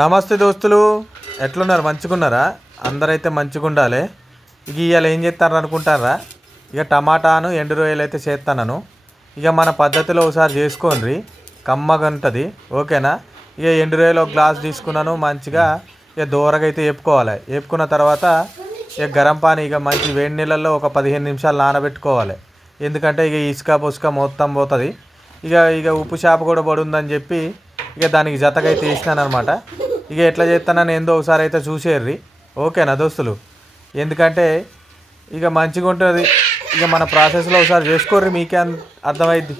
నమస్తే దోస్తులు, ఎట్లున్నారు? మంచిగున్నారా? అందరైతే మంచిగా ఉండాలి. ఇక ఇవాళ ఏం చేస్తారు అనుకుంటారా? ఇక టమాటాను ఎండు రొయ్యలు అయితే చేస్తాను. ఇక మన పద్ధతిలో ఒకసారి చేసుకోండి, కమ్మగా ఉంటుంది. ఓకేనా? ఇక ఎండు రొయ్యలు ఒక గ్లాస్ తీసుకున్నాను. మంచిగా ఇక దూరగా అయితే వేపుకోవాలి. వేపుకున్న తర్వాత ఇక గరం పానీ ఇక మంచి వేడి నీళ్ళల్లో ఒక 15 నిమిషాలు నానబెట్టుకోవాలి. ఎందుకంటే ఇక ఇసుక పుసుక మొత్తం పోతుంది. ఇక ఇక ఉప్పు చేప కూడా పడుందని చెప్పి ఇక దానికి జతగా అయితే వేసినాను అనమాట. ఇక ఎట్లా చేస్తానని ఏందో ఒకసారి అయితే చూసేర్రి. ఓకేనా దోస్తులు? ఎందుకంటే ఇక మంచిగా ఉంటుంది. ఇక మన ప్రాసెస్లో ఒకసారి చేసుకోర్రి, మీకే అర్థమైద్ది.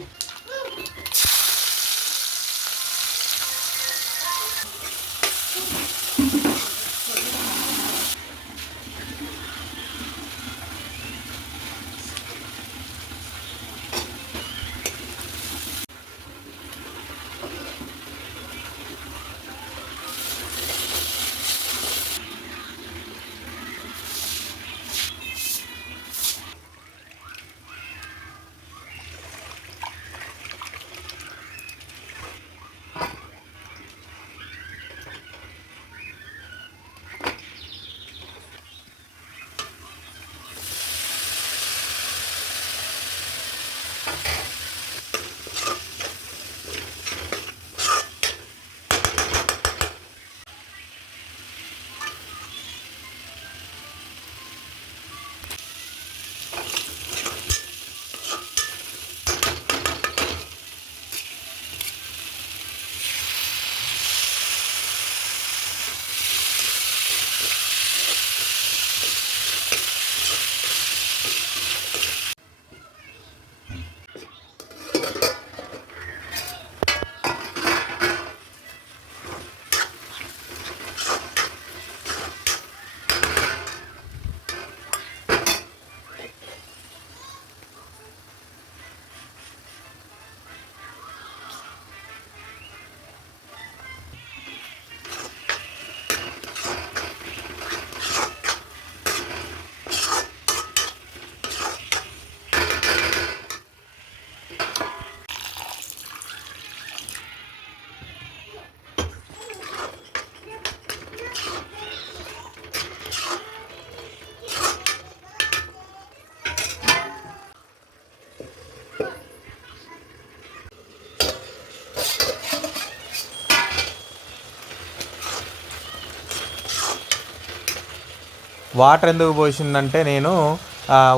వాటర్ ఎందుకు పోసిందంటే నేను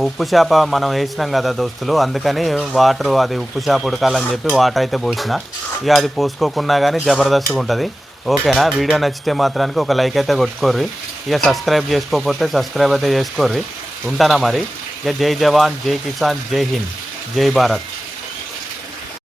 ఉప్పు చేప మనం వేసినాం కదా దోస్తులు, అందుకని వాటర్ అది ఉప్పు చేప ఉడకాలని చెప్పి వాటర్ అయితే పోసిన. ఇక అది పోసుకోకున్నా కానీ జబర్దస్త్గా ఉంటుంది. ఓకేనా? వీడియో నచ్చితే మాత్రానికి ఒక లైక్ అయితే కొట్టుకోర్రి. ఇక సబ్స్క్రైబ్ చేసుకోకపోతే సబ్స్క్రైబ్ అయితే చేసుకోర్రి. ఉంటానా మరి. ఇక జై జవాన్, జై కిసాన్, జై హింద్, జై భారత్.